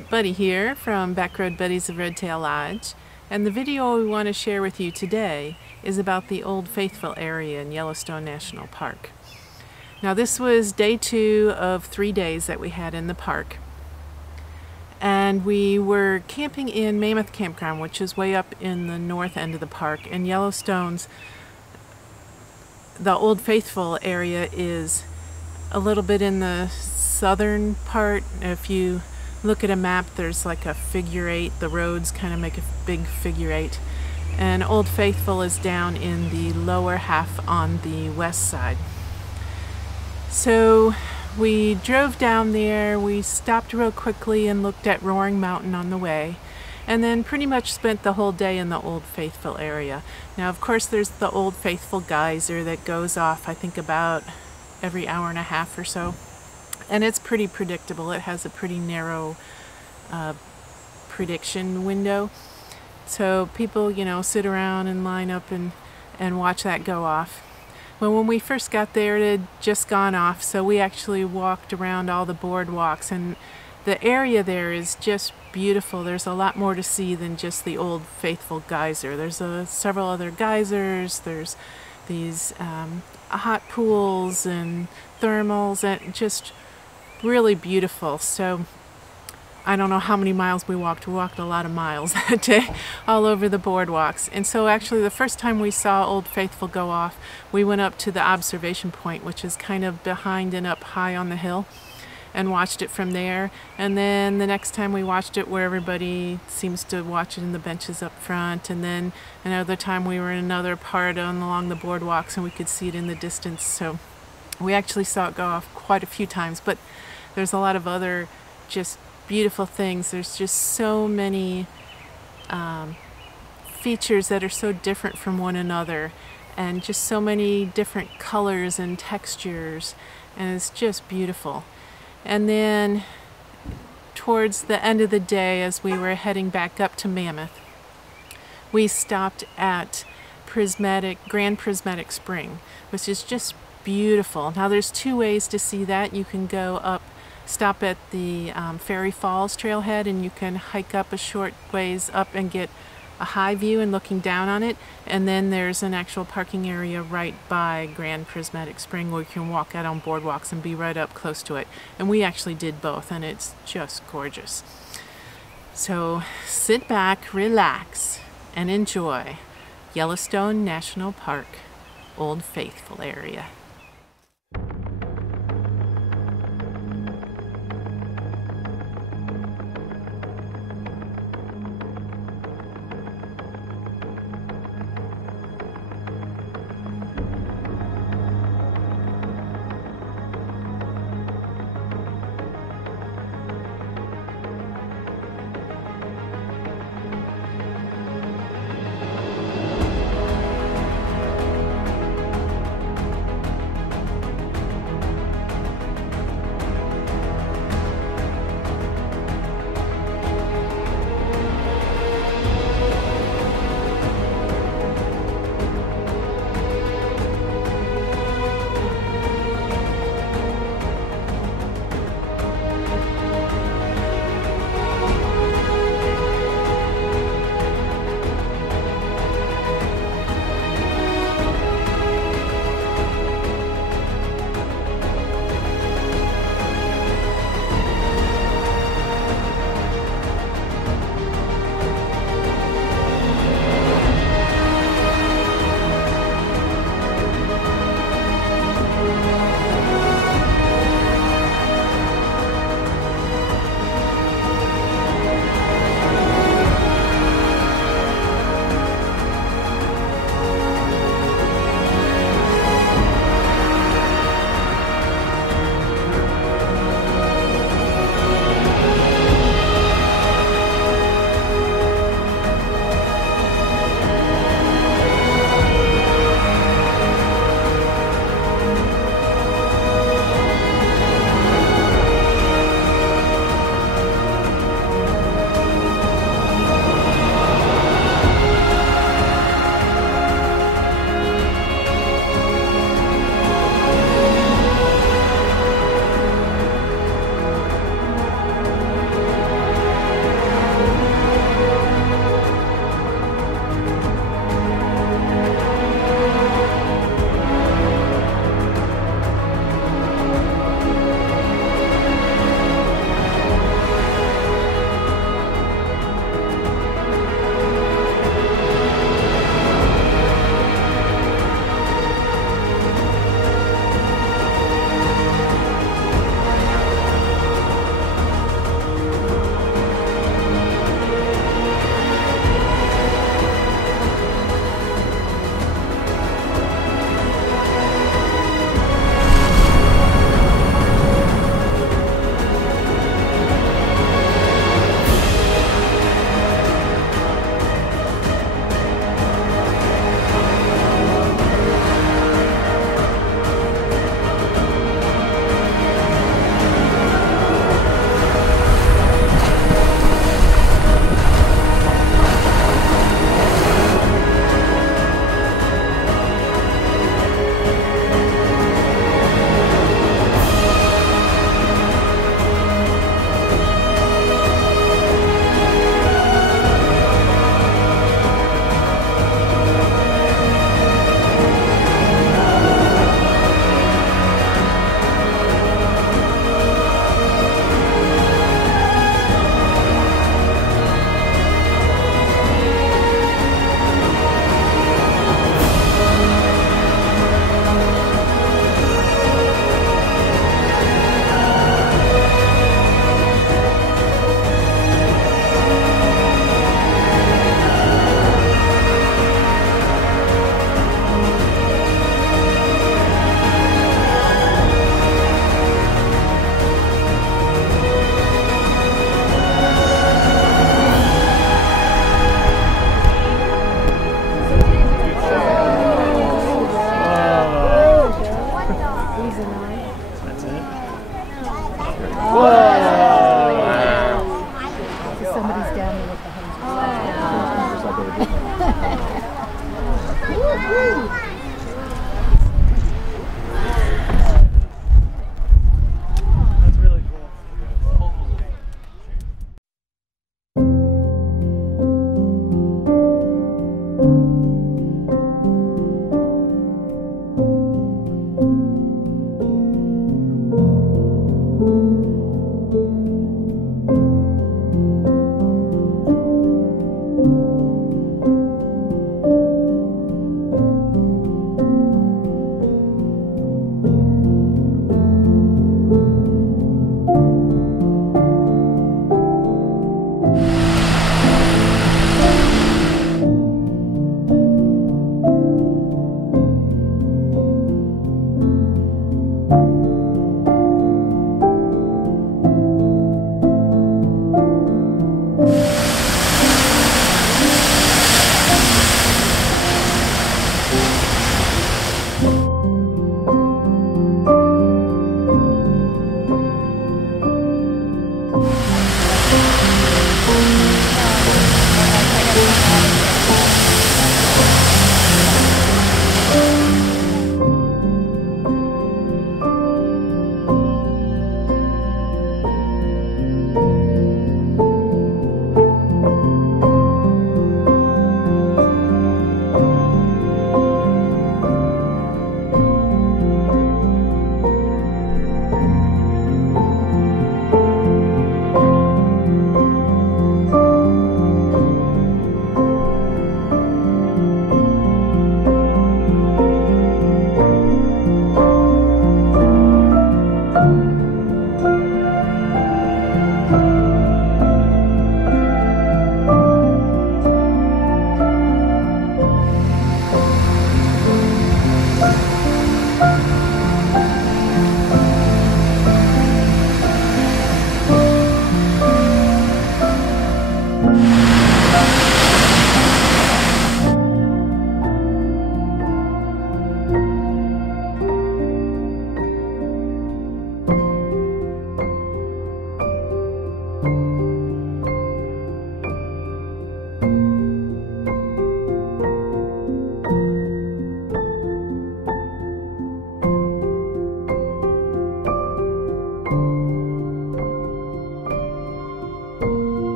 Alright, Buddy here from Backroad Buddies of Redtail Lodge, and the video we want to share with you today is about the Old Faithful area in Yellowstone National Park. Now this was day 2 of 3 days that we had in the park, and we were camping in Mammoth Campground, which is way up in the north end of the park, and Yellowstone's the Old Faithful area is a little bit in the southern part. If you look at a map, there's like a figure 8. The roads kind of make a big figure 8. And Old Faithful is down in the lower half on the west side. So we drove down there, we stopped real quickly and looked at Roaring Mountain on the way, and then pretty much spent the whole day in the Old Faithful area. Now of course there's the Old Faithful Geyser that goes off, I think, about every hour and a half or so. And it's pretty predictable. It has a pretty narrow prediction window. So people, sit around and line up and watch that go off. Well, when we first got there, it had just gone off, so we actually walked around all the boardwalks, and the area there is just beautiful. There's a lot more to see than just the Old Faithful Geyser. There's several other geysers. There's these hot pools and thermals, and just really beautiful. So I don't know how many miles we walked. We walked a lot of miles that day all over the boardwalks. And so actually the first time we saw Old Faithful go off, we went up to the observation point, which is kind of behind and up high on the hill, and watched it from there. And then the next time we watched it where everybody seems to watch it in the benches up front, and then another time we were in another part along the boardwalks and we could see it in the distance. So we actually saw it go off quite a few times, but there's a lot of other just beautiful things. There's just so many features that are so different from one another, and just so many different colors and textures, and it's just beautiful. And then towards the end of the day, as we were heading back up to Mammoth, we stopped at Grand Prismatic Spring, which is just beautiful. Now there's 2 ways to see that. You can go up, stop at the Fairy Falls trailhead, and you can hike up a short ways up and get a high view and looking down on it, and then there's an actual parking area right by Grand Prismatic Spring where you can walk out on boardwalks and be right up close to it. And we actually did both, and it's just gorgeous. So sit back, relax, and enjoy Yellowstone National Park, Old Faithful area. That's really cool.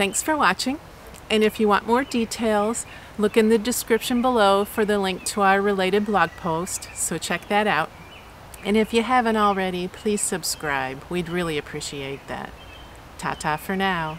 Thanks for watching, and if you want more details, look in the description below for the link to our related blog post, so check that out. And if you haven't already, please subscribe. We'd really appreciate that. Ta-ta for now.